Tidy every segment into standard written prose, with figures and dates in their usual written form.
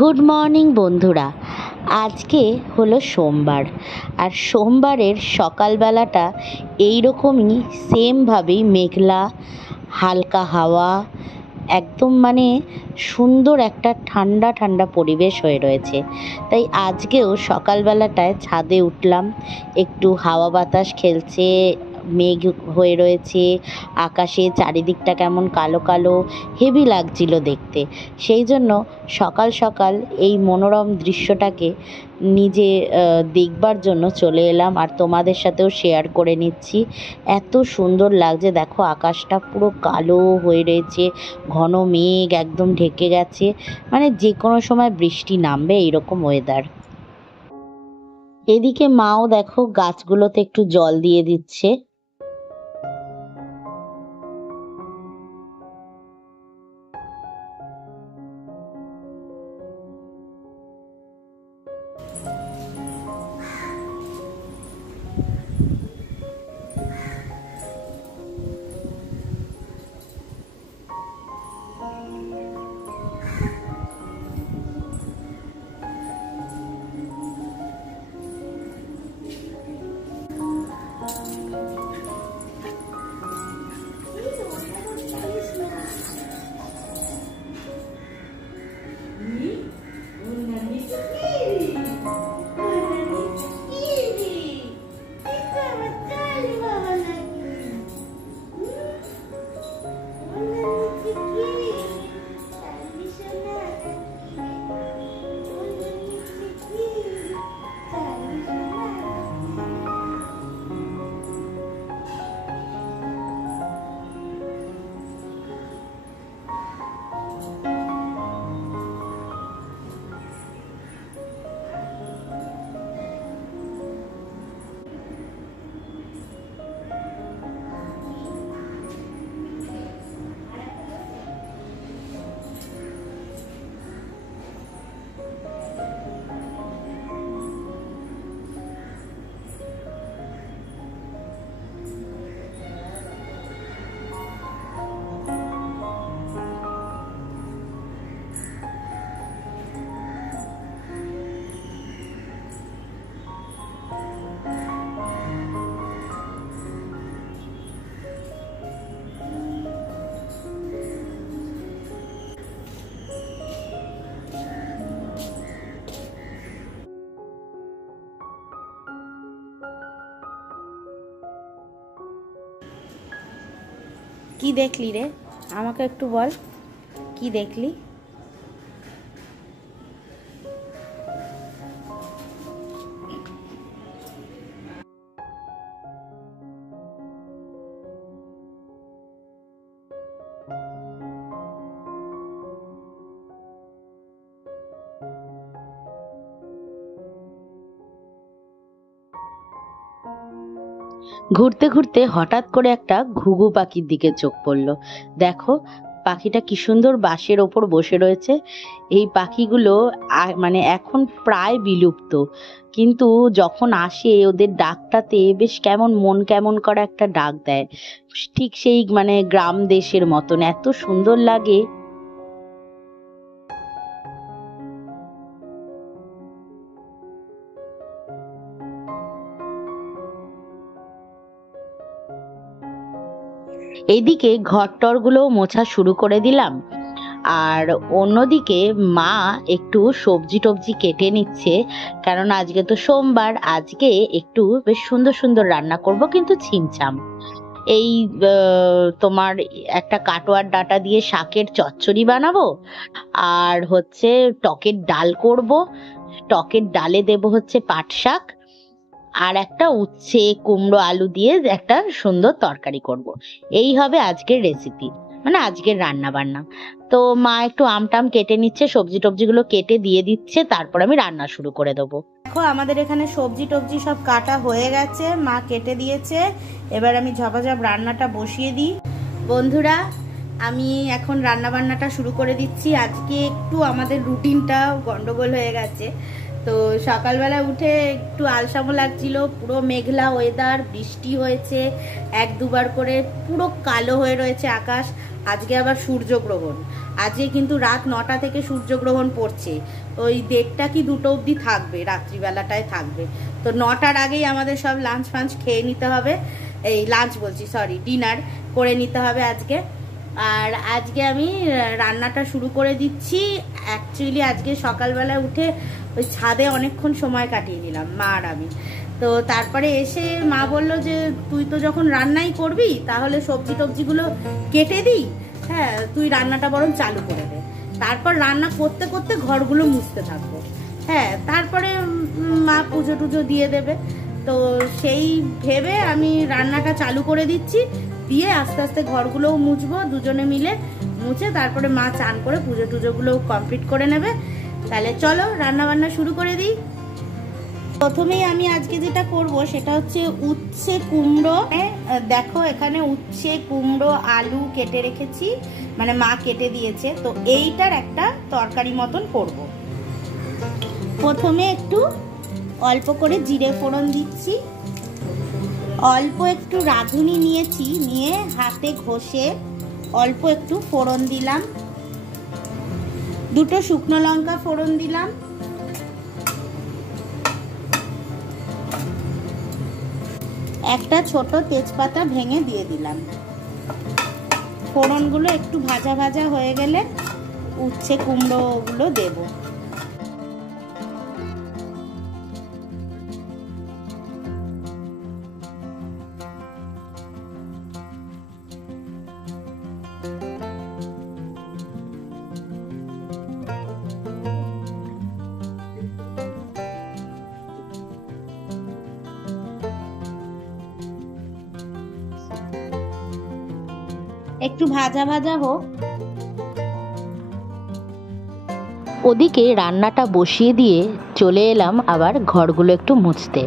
Good morning বন্ধুরা। আজকে হলো সোমবার, আর সোমবারের সকালবেলাটা এইরকমই সেমভাবেই মেঘলা, হালকা হাওয়া, একদম সুন্দর একটা ঠান্ডা ঠান্ডা পরিবেশ হয়ে রয়েছে। তাই আজকেও সকালবেলাটায় ছাদে উঠলাম, একটু হাওয়া বাতাস খেলছে, মেঘ হয়ে রয়েছে আকাশে, চারিদিকটা কেমন কালো কালো, হেভি লাগছিল দেখতে। সেই জন্য সকাল সকাল এই মনোরম দৃশ্যটাকে নিজে দেখবার জন্য চলে এলাম, আর তোমাদের সাথেও শেয়ার করে নিচ্ছি। এত সুন্দর লাগছে, দেখো আকাশটা পুরো কালো হয়ে রয়েছে, ঘন মেঘ একদম ঢেকে গেছে, যে কোনো সময় বৃষ্টি নামবে এইরকম ওয়েদার। এদিকে মাও দেখো গাছগুলোতে একটু জল দিয়ে দিচ্ছে। কি দেখলি রে? আমাকে একটু বল, কি দেখলি? ঘুরতে ঘুরতে হঠাৎ করে একটা ঘুঘু পাখির দিকে চোখ পড়লো। দেখো পাখিটা কি সুন্দর বাঁশের ওপর বসে রয়েছে। এই পাখিগুলো এখন প্রায় বিলুপ্ত, কিন্তু যখন আসে ওদের ডাকটাতে বেশ কেমন মন কেমন করা একটা ডাক দেয়, ঠিক সেই গ্রাম দেশের মতন এত সুন্দর লাগে। এইদিকে ঘরটরগুলোও মোছা শুরু করে দিলাম, আর অন্যদিকে মা একটু সবজি টবজি কেটে নিচ্ছে, কারণ আজকে তো সোমবার, আজকে একটু বেশ সুন্দর সুন্দর রান্না করব, কিন্তু ছিমছাম। এই তোমার একটা কাটোয়ার ডাঁটা দিয়ে শাকের চচ্চড়ি বানাবো, আর হচ্ছে টকের ডাল করব, টকের ডালে দেব হচ্ছে পাট শাক, আর একটা উচ্ছে কুমড়ো আলু দিয়ে একটা সুন্দর তরকারি করব। এই হবে আজকের রেসিপি, আজকের রান্না বান্না। তো মা একটু আমটাম কেটে নিচ্ছে, সবজি টবজিগুলো কেটে দিয়ে দিচ্ছে, তারপর আমি রান্না শুরু করে দেবো। দেখো আমাদের এখানে সবজি টবজি সব কাটা হয়ে গেছে, মা কেটে দিয়েছে। এবার আমি ঝপাঝপ রান্নাটা বসিয়ে দিই। বন্ধুরা, আমি এখন রান্না বান্নাটা শুরু করে দিচ্ছি। আজকে একটু আমাদের রুটিনটা গন্ডগোল হয়ে গেছে, তো সকালবেলা উঠে একটু আলসামো লাগছিল, পুরো মেঘলা ওয়েদার, বৃষ্টি হয়েছে এক দুবার করে, পুরো কালো হয়ে রয়েছে আকাশ। আজকে আবার সূর্যগ্রহণ, আজকে কিন্তু রাত 9টা থেকে সূর্যগ্রহণ পড়ছে, ওই 1:30 কি 2টো অবধি থাকবে, রাত্রিবেলাটায় থাকবে। তো 9টার আগেই আমাদের সব লাঞ্চ ফাঞ্চ খেয়ে নিতে হবে, এই লাঞ্চ বলছি সরি ডিনার করে নিতে হবে আজকে। আর আজকে আমি রান্নাটা শুরু করে দিচ্ছি। অ্যাকচুয়ালি আজকে সকালবেলা উঠে ওই ছাদে অনেকক্ষণ সময় কাটিয়ে নিলাম মা আর আমি। তো তারপরে এসে মা বললো যে তুই তো যখন রান্নাই করবি তাহলে সবজি টবজিগুলো কেটে দিই, হ্যাঁ তুই রান্নাটা বরং চালু করে দে, তারপর রান্না করতে করতে ঘরগুলো মুছতে থাকবো। হ্যাঁ তারপরে মা পুজো টুজো দিয়ে দেবে। তো সেই ভেবে আমি রান্নাটা চালু করে দিচ্ছি, দিয়ে আস্তে আস্তে ঘরগুলোও মুছবো দুজনে মিলে, মুছে তারপরে মা চান করে পুজো টুজোগুলো কমপ্লিট করে নেবে। তাহলে চলো রান্না বান্না শুরু করে দিই। প্রথমেই আমি আজকে যেটা করব সেটা হচ্ছে উচ্ছে কুমড়ো। দেখো এখানে উচ্ছে কুমড়ো আলু কেটে রেখেছি, মানে মা কেটে দিয়েছে। তো এইটার একটা তরকারি মতন করব। প্রথমে একটু অল্প করে জিরে ফোড়ন দিচ্ছি, অল্প একটু রাঁধুনি নিয়েছি, নিয়ে হাতে ঘষে অল্প একটু ফোড়ন দিলাম, 2টো শুকনো লঙ্কা ফোড়ন দিলাম, একটা ছোট তেজপাতা ভেঙে দিয়ে দিলাম। ফোড়নগুলো একটু ভাজা ভাজা হয়ে গেলে উচ্ছে কুমড়োগুলো দেবো। একটু ভাজা ভাজা হোক। ওদিকে রান্নাটা বসিয়ে দিয়ে চলে এলাম আবার ঘরগুলো একটু মুছতে।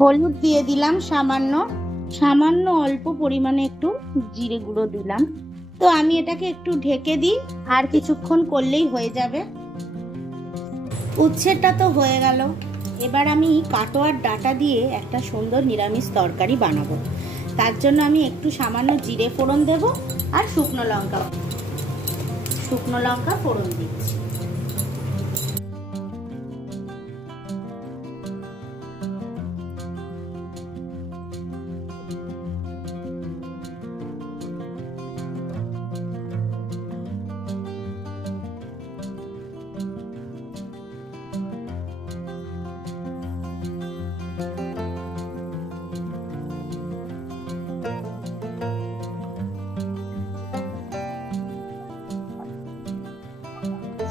হলুদ দিয়ে দিলাম সামান্য, সামান্য অল্প পরিমাণে একটু জিরে গুঁড়ো দিলাম। তো আমি এটাকে একটু ঢেকে দিই, আর কিছুক্ষণ করলেই হয়ে যাবে। উচ্ছেটা তো হয়ে গেল, এবার আমি কাটোয়ার ডাঁটা দিয়ে একটা সুন্দর নিরামিষ তরকারি বানাবো। তার জন্য আমি একটু সামান্য জিরে ফোড়ন দেব আর শুকনো লঙ্কা ফোড়ন দিচ্ছি।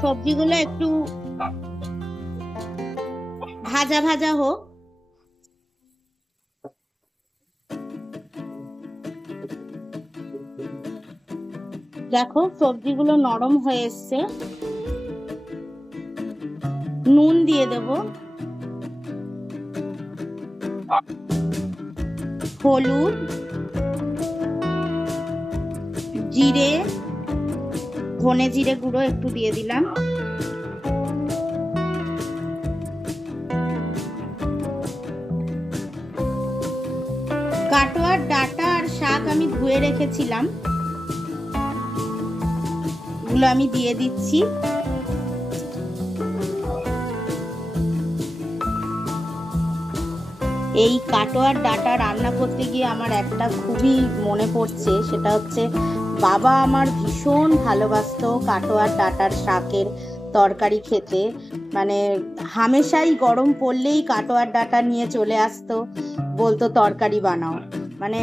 সবজিগুলো একটু ভাজা ভাজা হোক। দেখো সবজিগুলো নরম হয়ে এসছে, নুন দিয়ে দেব, হলুদ, জিরে, ধনে জিরে গুঁড়ো একটু দিয়ে দিলাম, কাটোয়ার ডাঁটা আর শাক আমি ধুয়ে রেখেছিলাম, এগুলো আমি দিয়ে দিচ্ছি। এই কাটোয়ার ডাঁটা রান্না করতে গিয়ে আমার একটা খুবই মনে পড়ছে, সেটা হচ্ছে বাবা আমার ভীষণ ভালোবাসতো কাটোয়ার ডাঁটার শাকের তরকারি খেতে, মানে হামেশাই গরম পড়লেই কাটোয়ার ডাঁটা নিয়ে চলে আসতো, বলতো তরকারি বানাও। মানে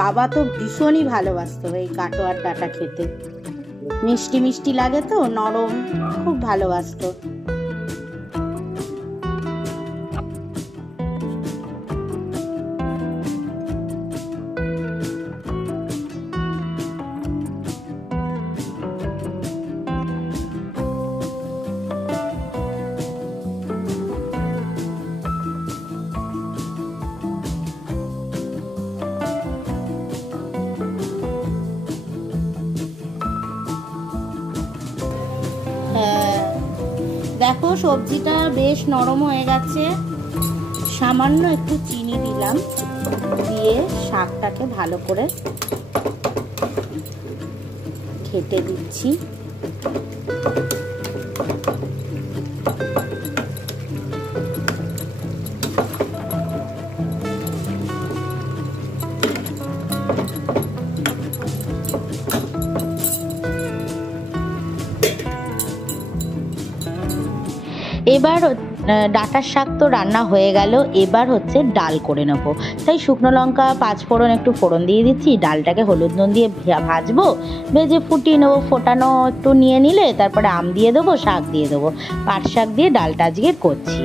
বাবা তো ভীষণই ভালোবাসতো এই কাটোয়ার ডাঁটা খেতে, মিষ্টি মিষ্টি লাগে তো, নরম, খুব ভালোবাসতো। দেখো সবজিটা বেশ নরম হয়ে গেছে, সামান্য একটু চিনি দিলাম, দিয়ে শাকটাকে ভালো করে ঘেটে দিচ্ছি। এবার ডাঁটার শাক তো রান্না হয়ে গেল, এবার হচ্ছে ডাল করে নেবো। তাই শুকনো লঙ্কা, পাঁচফোড়ন একটু ফোড়ন দিয়ে দিচ্ছি, ডালটাকে হলুদ নুন দিয়ে ভাজবো, ভেজে ফুটিয়ে নেবো, ফোটানো একটু নিয়ে নিলে তারপরে আম দিয়ে দেবো, শাক দিয়ে দেবো। পাট শাক দিয়ে ডালটা আজকে করছি।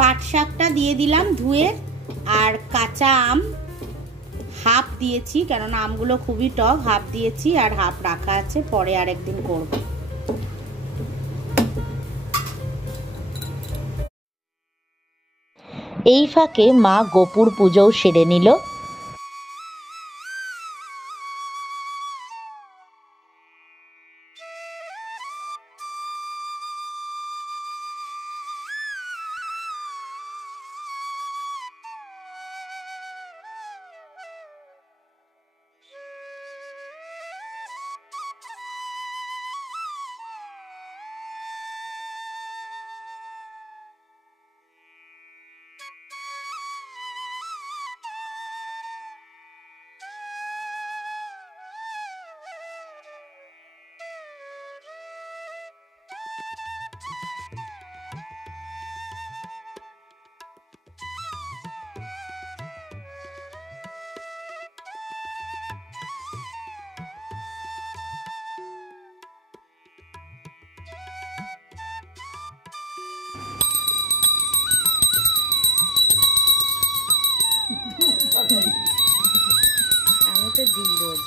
পাট শাকটা দিয়ে দিলাম ধুয়ে, আর কাঁচা আম হাফ দিয়েছি, কেননা আমগুলো খুবই টক, হাফ দিয়েছি আর হাফ রাখা আছে, পরে আরেকদিন করব। এই ফাঁকে মা গোপুর পুজোও সেরে নিল। আমি তো দিই রোজ।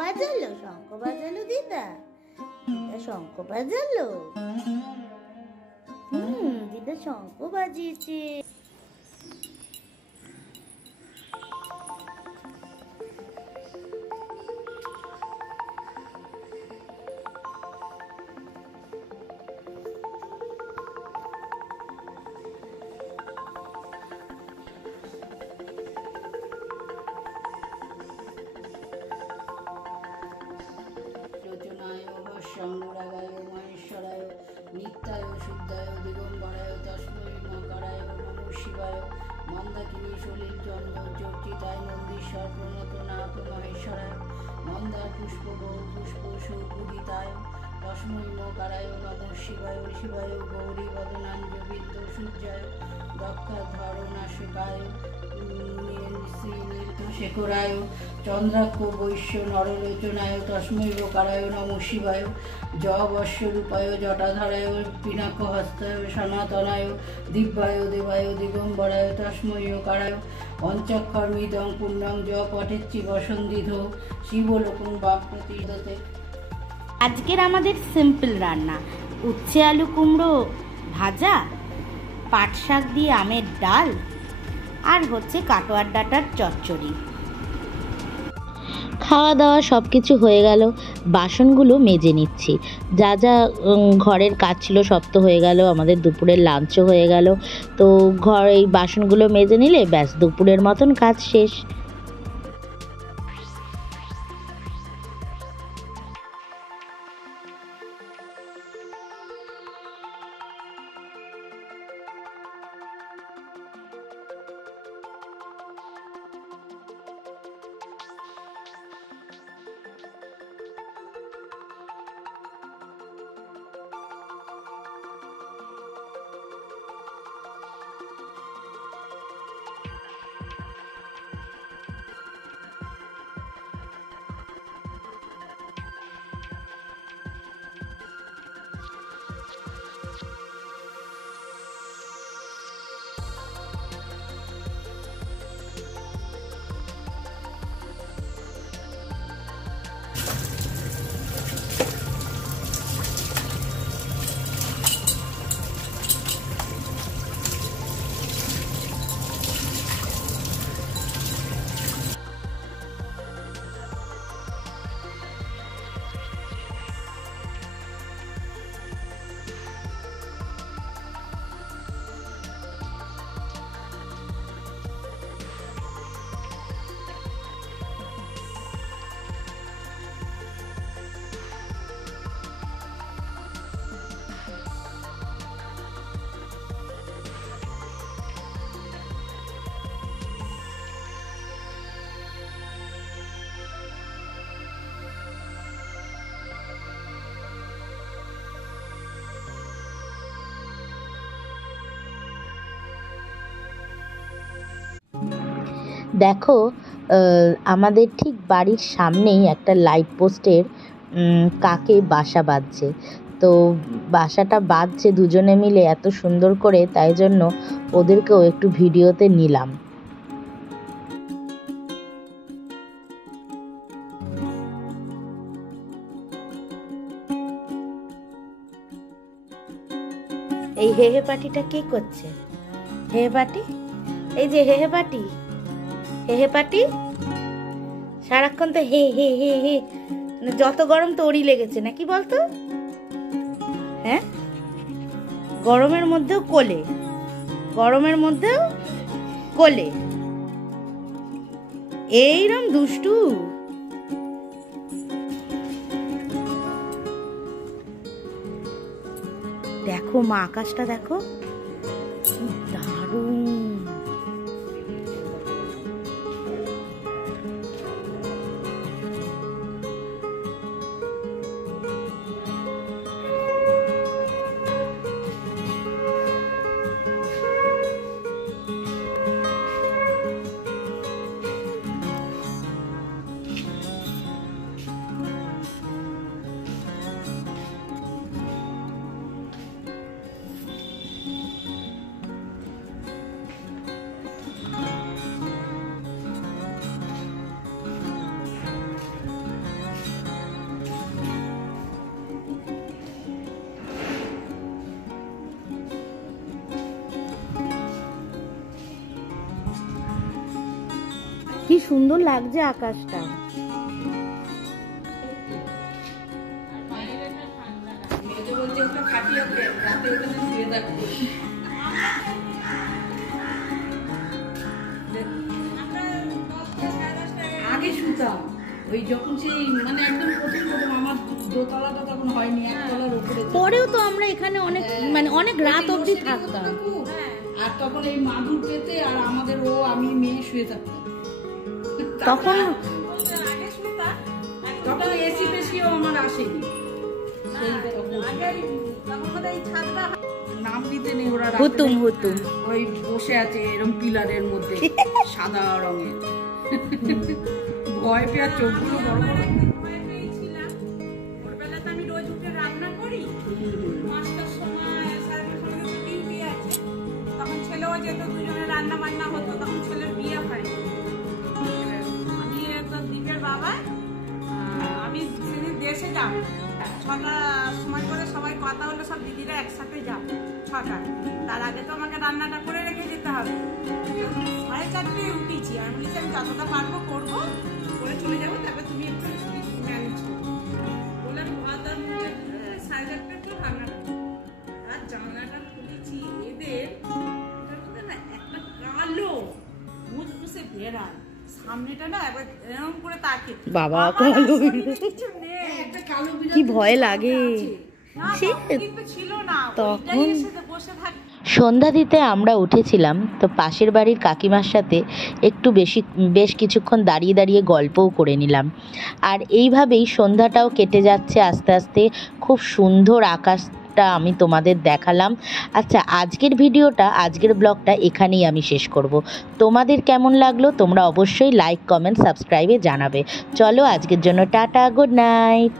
বাজালো, শঙ্খ বাজালো দিদা, দিদা শঙ্খ বাজালো। দিদা শঙ্খ বাজিয়েছে। সংরাগায় মহেশ্বরায় নিত্যায় শুদ্ধায় দিগম্বরায় তস্মৈ মকরায় নমঃ শিবায় মন্দাকিনী সলিল চন্দ্র চর্চিতায় নন্দীশ্বর প্রণত নাথ মহেশ্বরায় মন্দার পুষ্প বহু পুষ্প সৌপুদিতায় তস্মৈ মকরায় নমঃ শিবায় শিবায় গৌরী বদনাঞ্জ বিদ্য সূর্যায় দক্ষাধর নাশকায় শেখরায় চন্দ্রাক্ষ বৈশ্য নরলোচনায় তস্মৈ বকারায় নমঃ শিবায় যবস্বরূপায় জটাধরায় পিনাক হস্তায় সনাতনায় দিব্যায় দেবায় দিগম্বরায় তস্মৈ ওকারায় পঞ্চক্ষরমিদং পুণ্যং য পঠেচ্ছি বসন্দিধ শিবলোকং বাপ্রতিদতে। আজকের আমাদের সিম্পল রান্না, উচ্ছে আলু কুমড়ো ভাজা, পাট শাক দিয়ে আমের ডাল, আর হচ্ছে কাটোয়ার ডাঁটার চচ্চড়ি। খাওয়া দাওয়া সব কিছু হয়ে গেল, বাসনগুলো মেজে নিচ্ছি। যা যা ঘরের কাজ ছিল সব তো হয়ে গেল, আমাদের দুপুরের লাঞ্চও হয়ে গেল। তো এই বাসনগুলো মেজে নিলে ব্যাস দুপুরের মতন কাজ শেষ। দেখো আমাদের ঠিক বাড়ির সামনেই একটা লাইট পোস্টের কাকে বাসা বাঁধছে। তো বাসাটা বাঁধছে দুজনে মিলে এত সুন্দর করে, তাই জন্য ওদেরকেও একটু ভিডিওতে নিলাম। এই হেহে পাটিটা কি করছে? হেহে পাটি, এই যে হেহে পাটি, হেহে পাটি সারাক্ষণ তো হে হে হে হে, যত গরম তো ওরই লেগেছে নাকি বলতো? হ্যাঁ, গরমের মধ্যেও কোলে, গরমের মধ্যেও কোলে, এইরকম দুষ্টু। দেখো মা আকাশটা দেখো, দারুণ। কি সুন্দর লাগছে আকাশটা। মেয়েদের বলছে একটা খাটিয়ে রাতে ওখানে শুয়ে থাকবো। আগে শুতাম ওই যখন সেই মানে একদম প্রথম আমার দোতলাটা তখন হয়নি, একতলার উপরে। পরেও তো আমরা এখানে অনেক মানে অনেক রাত অবধি থাকতাম। আর তখন এই মাদুর পেতে আর আমাদের ও আমি মেয়ে শুয়ে থাকতাম। তখন তখন এসি পেসিও আমার আসেনি। নাম দিতে নেই ওরা, হুতুম হুতুম ওই বসে আছে এরকম পিলারের মধ্যে সাদা রঙের, ভয় পেয়ে চোখগুলো বড় বড়। আমি রোজ উঠে রান্না করি, 5টার সময় ডিউটি আছে, তখন ছেলেও যেত, দুজনে রান্না বান্না হতো। তখন ছেলের বিয়ে হয়নি। আমি তো দ্বীপের বাবা, আমি সেদিন দেশে যাব 6টার সময় করে সবাই কথা হলো, সব দিদিরা একসাথে যাব 6টা। তার আগে তো আমাকে রান্নাটা করে রেখে যেতে হবে। 4:30 উঠেছি, আমি বলেছি আমি যতটা পারবো করবো, করে চলে যাবো, তারপরে তুমি একটু ম্যানেজ করো বলে আমি ভাত আর 4:30 একটু রান্না করবো। আর জানলাটা খুলেছি, এদের এটার মধ্যে না একটা কালো মুসে বেড়ায়, সামনেটা না একবার এরকম করে তাকে বাবা কালো একটা কালো বিড়াল কি ভয় লাগে। না কিন্তু ছিল না, তখন ওইটাই এসে বসে থাকে। সন্ধ্যা দিতে আমরা উঠেছিলাম, তো পাশের বাড়ির কাকিমার সাথে একটু বেশ কিছুক্ষণ দাঁড়িয়ে দাঁড়িয়ে গল্পও করে নিলাম। আর এইভাবেই সন্ধ্যাটাও কেটে যাচ্ছে আস্তে আস্তে। খুব সুন্দর আকাশটা আমি তোমাদের দেখালাম। আচ্ছা, আজকের ব্লগটা এখানেই আমি শেষ করব। তোমাদের কেমন লাগলো তোমরা অবশ্যই লাইক, কমেন্ট, সাবস্ক্রাইবে জানাবে। চলো আজকের জন্য টাটা, গুড নাইট।